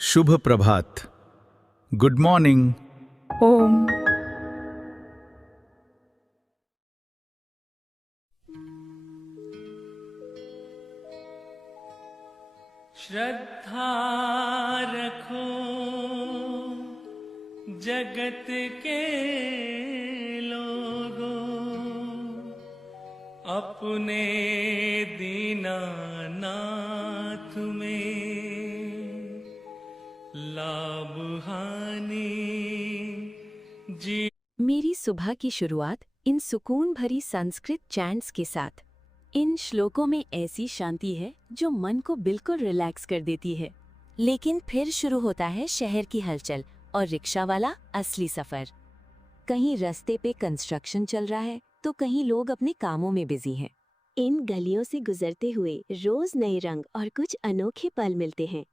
शुभ प्रभात, good morning. ओम। श्रद्धा रखो जगत के लोगों, अपने दीनानाथ में लाभ हानि जी। मेरी सुबह की शुरुआत इन सुकून भरी संस्कृत चैंट्स के साथ। इन श्लोकों में ऐसी शांति है जो मन को बिल्कुल रिलैक्स कर देती है। लेकिन फिर शुरू होता है शहर की हलचल और रिक्शा वाला असली सफर। कहीं रास्ते पे कंस्ट्रक्शन चल रहा है तो कहीं लोग अपने कामों में बिजी हैं। इन गलियों से गुजरते हुए रोज नए रंग और कुछ अनोखे पल मिलते हैं।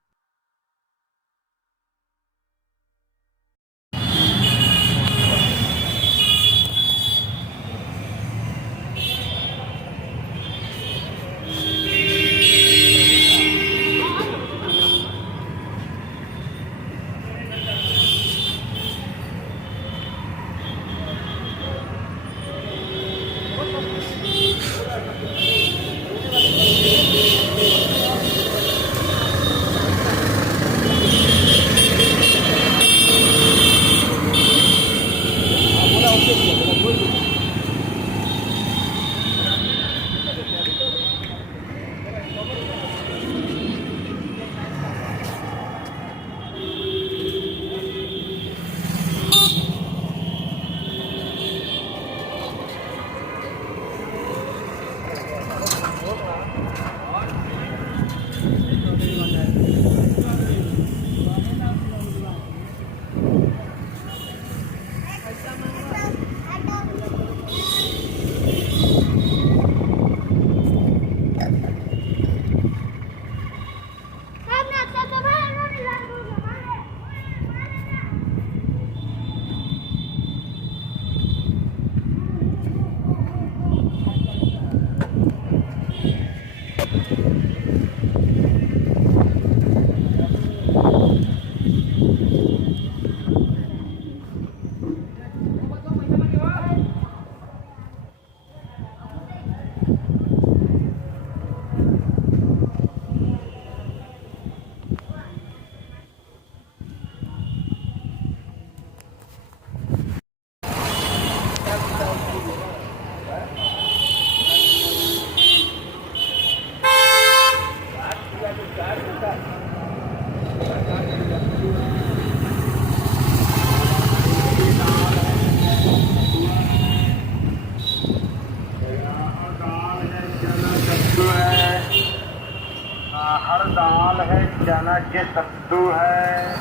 हर दाल है, चना के सत्तू है,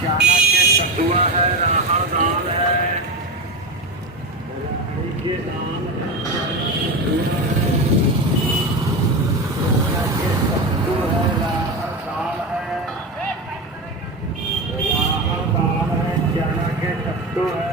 चना के सत्तुआ है, राहड़ दाल है, ये दाल है, चना के सत्तू है, राहड़ दाल है, राहड़ दाल है, चना के सत्तू है।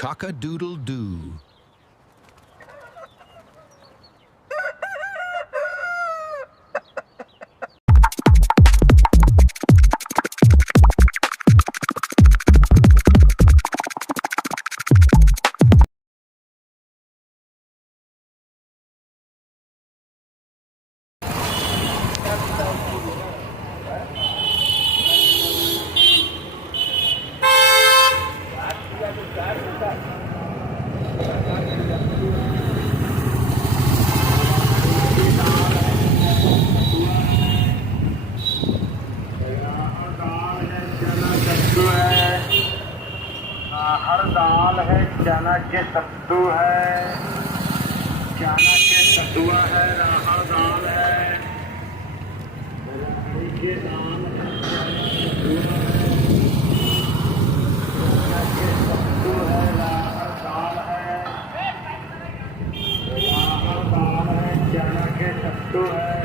Cock-a-doodle-doo. हर दाल है, चना के सत्तू है, चना के सत्तुआ है, राहड़ दाल है, के दाल है, सत्तू है, राहड़ दाल है, चना के सत्तू है।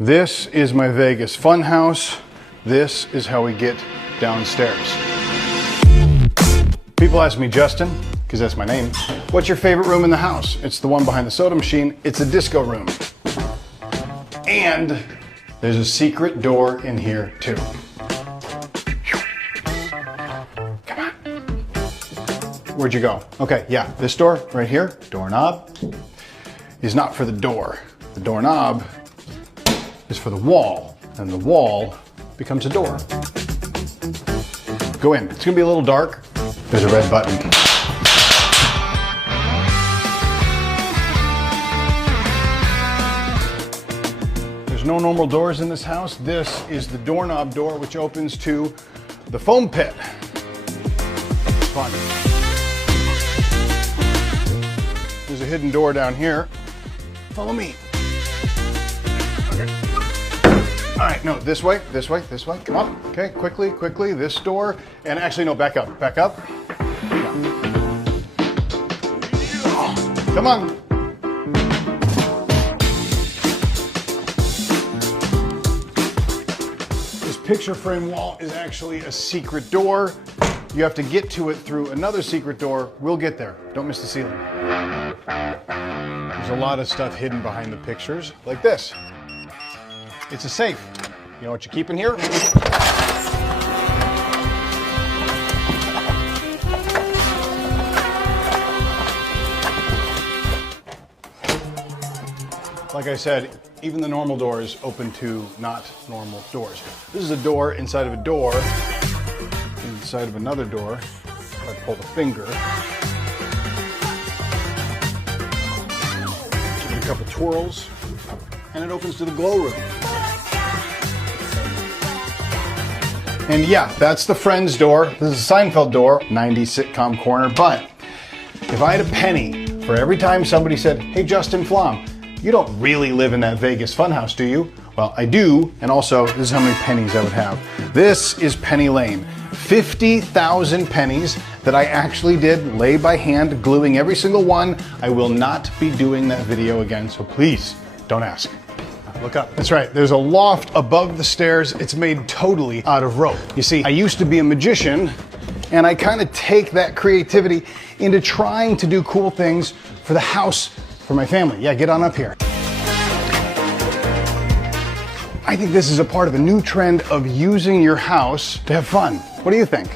This is my Vegas funhouse. This is how we get downstairs. People ask me, Justin, because that's my name, what's your favorite room in the house? It's the one behind the soda machine. It's a disco room. And there's a secret door in here too. Come on. Where'd you go? Okay, yeah, this door right here, doorknob, is not for the door. The doorknob is for the wall, and the wall becomes a door. Go in. It's gonna be a little dark. There's a red button. There's no normal doors in this house. This is the doorknob door, which opens to the foam pit. Fun. There's a hidden door down here. Follow me. Okay. All right, no, this way, this way, this way. Come on. Okay, quickly, quickly. This door. And actually, no, back up, back up. Come on. This picture frame wall is actually a secret door. You have to get to it through another secret door. We'll get there. Don't miss the ceiling. There's a lot of stuff hidden behind the pictures, like this. It's a safe. You know what you keep in here? Like I said, even the normal doors open to not normal doors. This is a door inside of a door, inside of another door. If I pull the finger, give it a couple twirls, and it opens to the glow room. And yeah, that's the Friends door. This is a Seinfeld door, 90s sitcom corner. But if I had a penny for every time somebody said, "Hey, Justin Flom, you don't really live in that Vegas funhouse, do you?" Well, I do, and also this is how many pennies I would have. This is Penny Lane. 50,000 pennies that I actually did lay by hand, gluing every single one. I will not be doing that video again, so please don't ask. Look up. That's right, there's a loft above the stairs. It's made totally out of rope. You see, I used to be a magician, and I kind of take that creativity into trying to do cool things for the house, for my family. Yeah, get on up here. I think this is a part of a new trend of using your house to have fun. What do you think?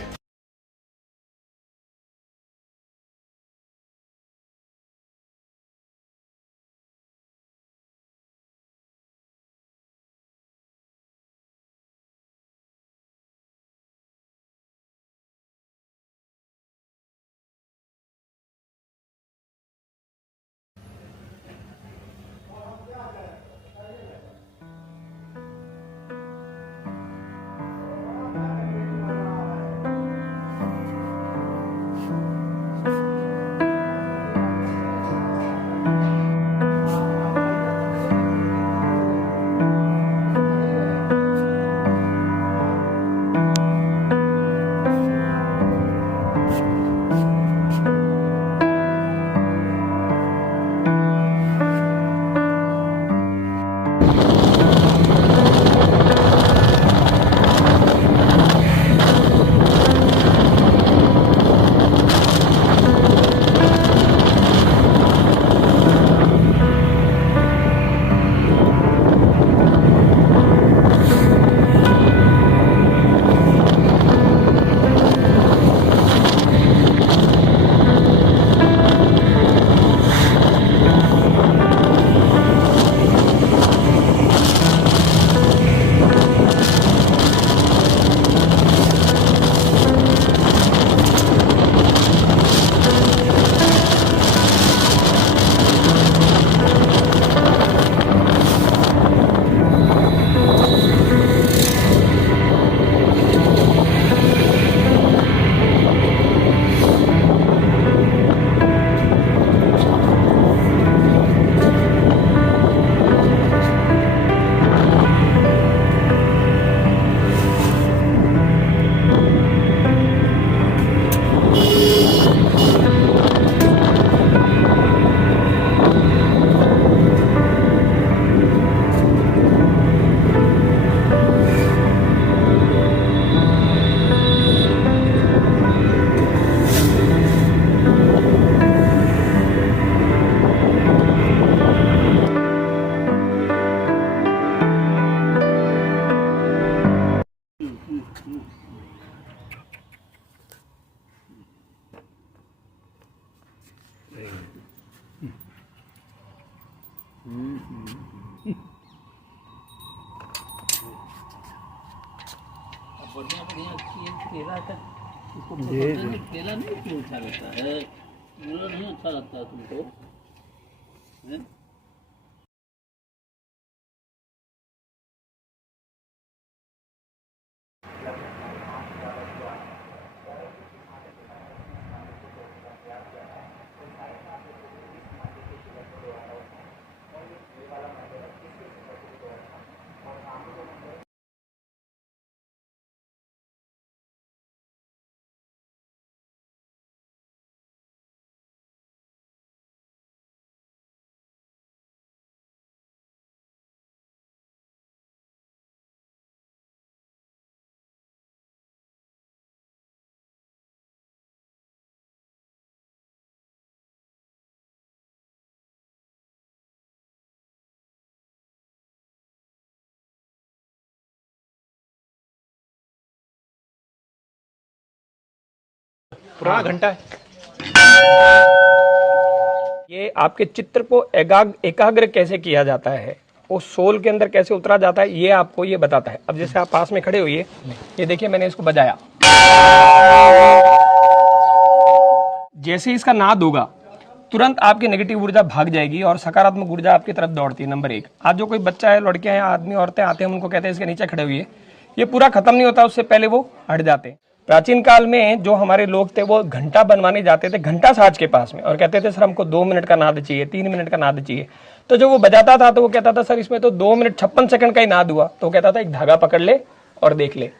बढ़िया बढ़िया केला का इसको पसंद है, केला नहीं क्यों अच्छा लगता है? केला नहीं अच्छा लगता तुमको हैं? पुराना घंटा है। ये आपके चित्र को एकाग्र कैसे किया जाता है, वो सोल के अंदर कैसे उतरा जाता है, ये आपको ये बताता है। अब जैसे आप पास में खड़े हुए, ये देखिए मैंने इसको बजाया, जैसे इसका नाद होगा तुरंत आपकी नेगेटिव ऊर्जा भाग जाएगी और सकारात्मक ऊर्जा आपकी तरफ दौड़ती है। नंबर 1। आज जो कोई बच्चा है, लड़के हैं, आदमी, औरतें आते हैं, हम उनको कहते हैं इसके नीचे खड़े हुए, ये पूरा खत्म नहीं होता, उससे पहले वो हट जाते हैं। प्राचीन काल में जो हमारे लोग थे वो घंटा बनवाने जाते थे घंटा साज के पास में और कहते थे सर हमको 2 मिनट का नाद चाहिए, 3 मिनट का नाद चाहिए। तो जो वो बजाता था तो वो कहता था सर इसमें तो 2 मिनट 56 सेकंड का ही नाद हुआ। तो वो कहता था एक धागा पकड़ ले और देख ले।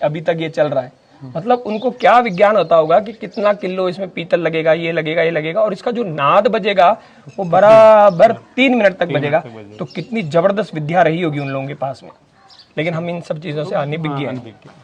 अभी तक ये चल रहा है। मतलब उनको क्या विज्ञान होता होगा कि कितना किलो इसमें पीतल लगेगा, ये लगेगा, ये लगेगा, और इसका जो नाद बजेगा वो बराबर 3 मिनट तक बजेगा। तो कितनी जबरदस्त विद्या रही होगी उन लोगों के पास में। लेकिन हम इन सब चीजों से अनिभिज्ञ हैं।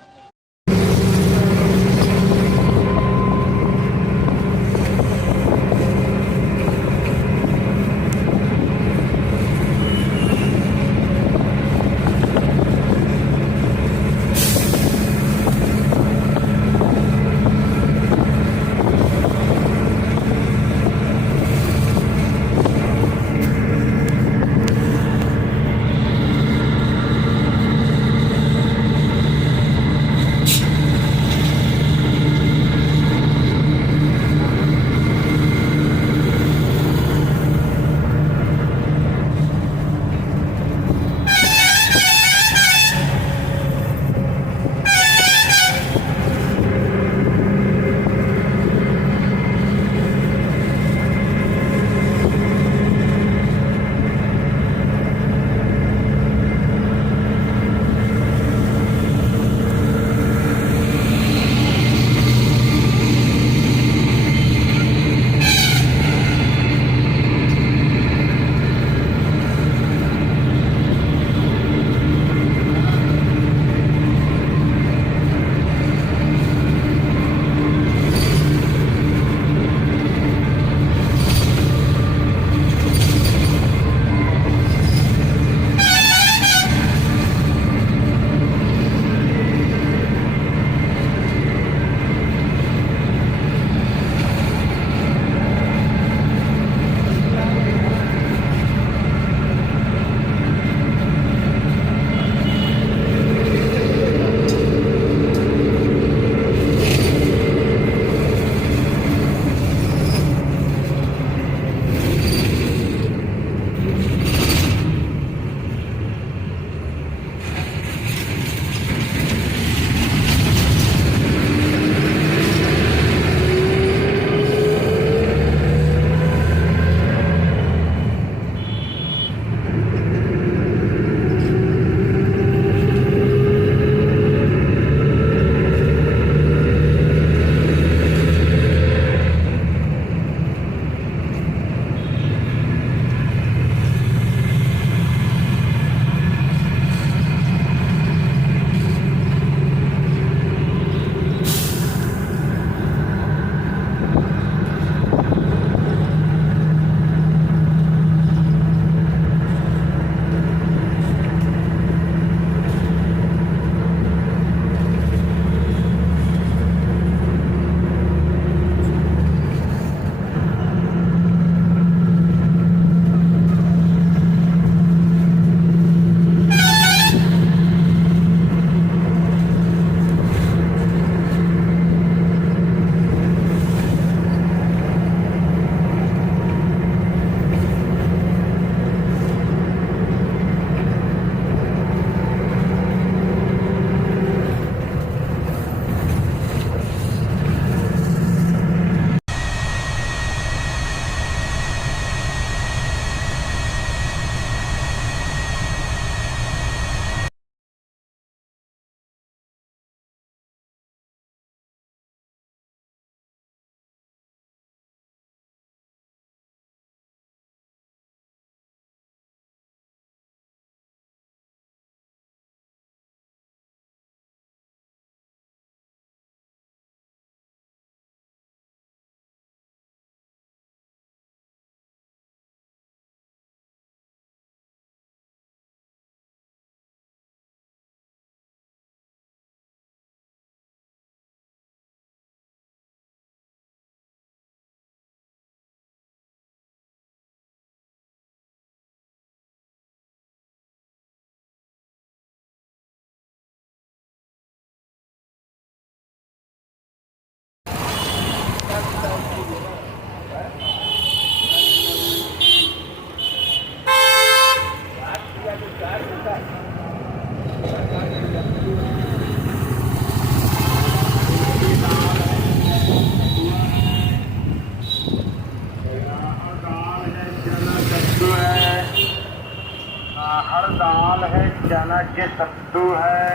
हर दाल है, चना के सत्तू है,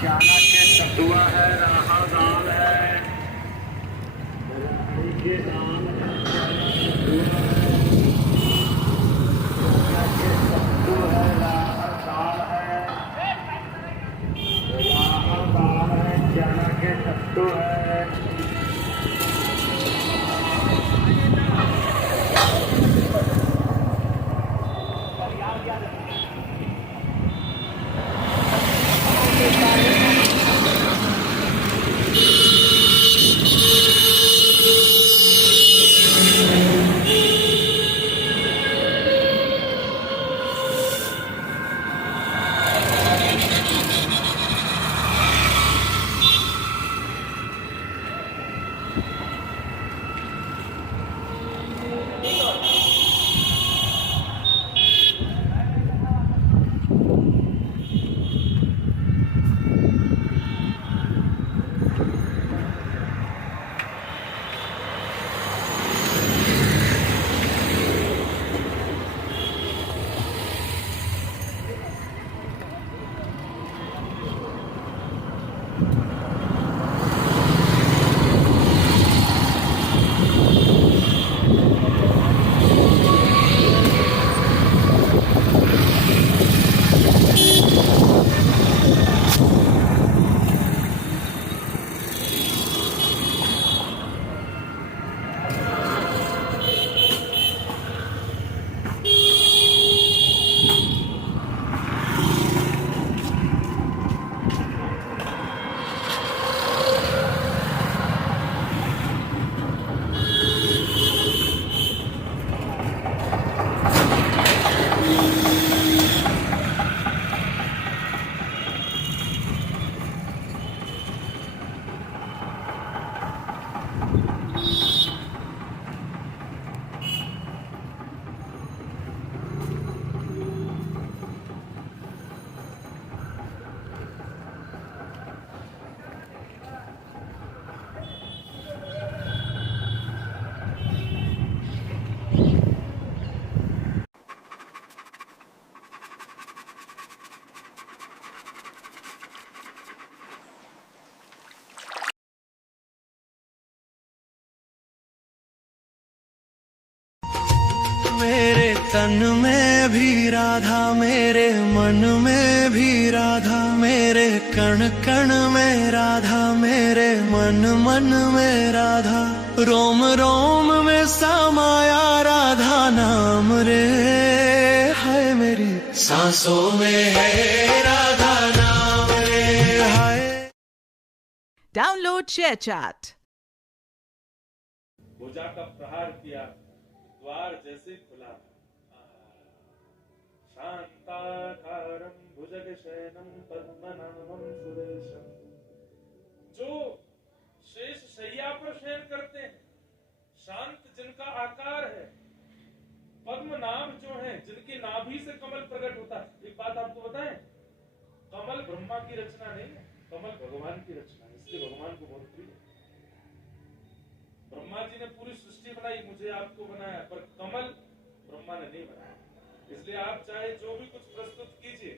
चना के सत्तुआ है, राहड़ दाल है, राहड़ के दाल है, चना के सत्तू है, राहड़ दाल है, राहड़ दाल है, चना के सत्तू है। मेरे तन में भी राधा, मेरे मन में भी राधा, मेरे कण कण में राधा, मेरे मन मन में राधा, रोम रोम में समाया राधा नाम रे, हाय मेरी सांसों में है राधा नाम रे, हाय। Download ShareChat. भुजा का प्रहार किया, द्वार जैसे खुला, शांताकारं भुजगशयनं पद्मनाभं सुरेशं। जो शेष शैया पर शयन करते हैं, शांत जिनका आकार है, पद्मनाभ जो है जिनकी नाभि से कमल प्रकट होता है। एक बात आपको बताएं, कमल ब्रह्मा की रचना नहीं है, कमल भगवान की रचना है, इसलिए भगवान को बहुत प्रिय है। ब्रह्मा जी ने पूरी सृष्टि बनाई, मुझे आपको बनाया, पर कमल ब्रह्मा ने नहीं बनाया। इसलिए आप चाहे जो भी कुछ प्रस्तुत कीजिए,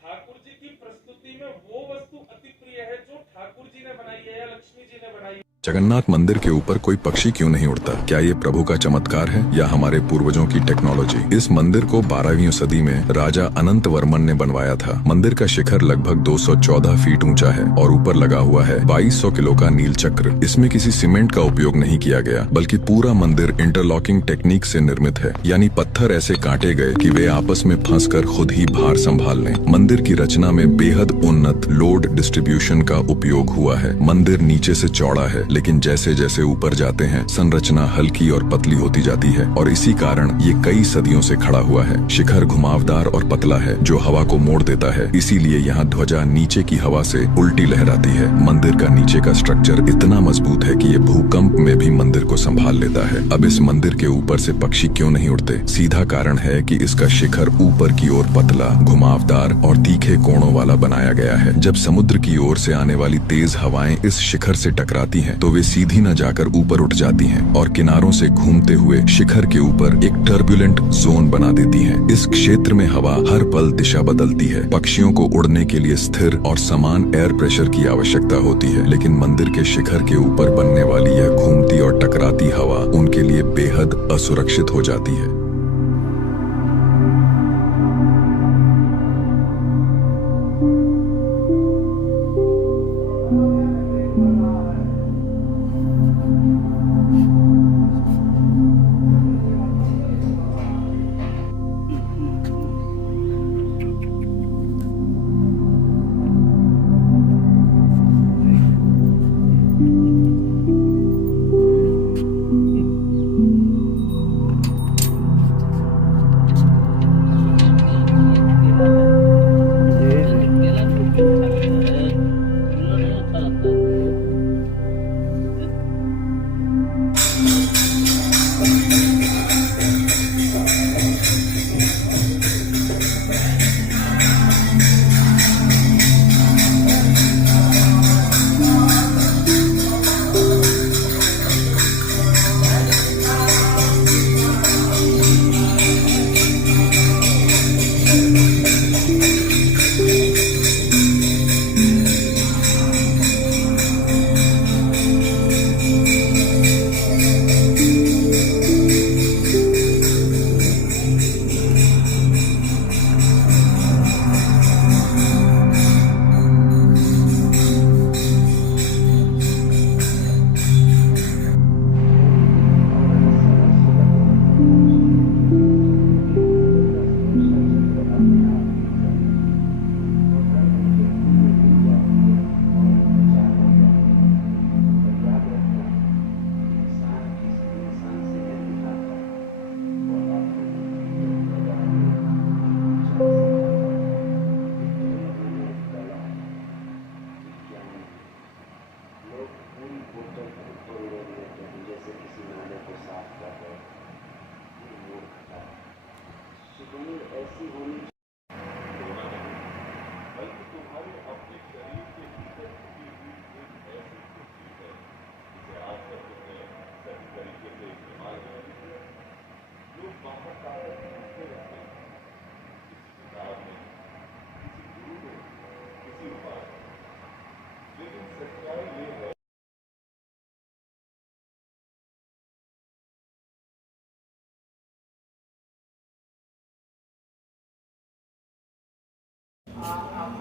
ठाकुर जी की प्रस्तुति में वो वस्तु अति प्रिय है जो ठाकुर जी ने बनाई है या लक्ष्मी जी ने बनाई है। जगन्नाथ मंदिर के ऊपर कोई पक्षी क्यों नहीं उड़ता? क्या ये प्रभु का चमत्कार है या हमारे पूर्वजों की टेक्नोलॉजी? इस मंदिर को 12वीं सदी में राजा अनंत वर्मन ने बनवाया था। मंदिर का शिखर लगभग 214 फीट ऊंचा है और ऊपर लगा हुआ है 2200 किलो का नील चक्र। इसमें किसी सीमेंट का उपयोग नहीं किया गया, बल्कि पूरा मंदिर इंटरलॉकिंग टेक्निक से निर्मित है, यानी पत्थर ऐसे काटे गए कि वे आपस में फंसकर खुद ही भार संभाल लें। मंदिर की रचना में बेहद उन्नत लोड डिस्ट्रीब्यूशन का उपयोग हुआ है। मंदिर नीचे से चौड़ा है, लेकिन जैसे जैसे ऊपर जाते हैं संरचना हल्की और पतली होती जाती है और इसी कारण ये कई सदियों से खड़ा हुआ है। शिखर घुमावदार और पतला है जो हवा को मोड़ देता है, इसीलिए यहाँ ध्वजा नीचे की हवा से उल्टी लहराती है। मंदिर का नीचे का स्ट्रक्चर इतना मजबूत है कि ये भूकंप में भी मंदिर को संभाल लेता है। अब इस मंदिर के ऊपर से पक्षी क्यों नहीं उड़ते? सीधा कारण है कि इसका शिखर ऊपर की ओर पतला, घुमावदार और तीखे कोणों वाला बनाया गया है। जब समुद्र की ओर से आने वाली तेज हवाएं इस शिखर से टकराती हैं, तो वे सीधी न जाकर ऊपर उठ जाती हैं और किनारों से घूमते हुए शिखर के ऊपर एक टर्बुलेंट जोन बना देती हैं। इस क्षेत्र में हवा हर पल दिशा बदलती है। पक्षियों को उड़ने के लिए स्थिर और समान एयर प्रेशर की आवश्यकता होती है, लेकिन मंदिर के शिखर के ऊपर बनने वाली यह घूमती और टकराती हवा उनके लिए बेहद असुरक्षित हो जाती है।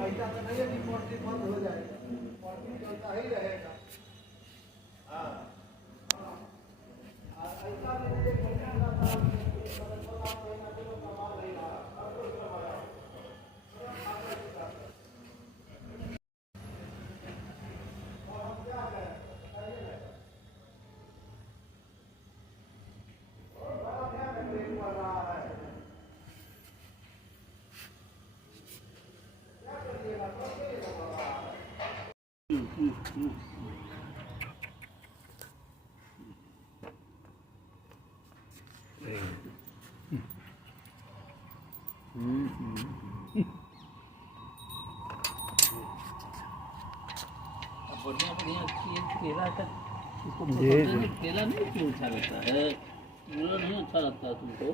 ऐसा तो नहीं है कि पोल्ट्री बंद हो जाएगा, पोल्ट्री चलता ही रहेगा। ऐसा नहीं है बढ़िया बढ़िया केला का इसको केला नहीं क्यों अच्छा लगता है? केला नहीं अच्छा लगता तुमको?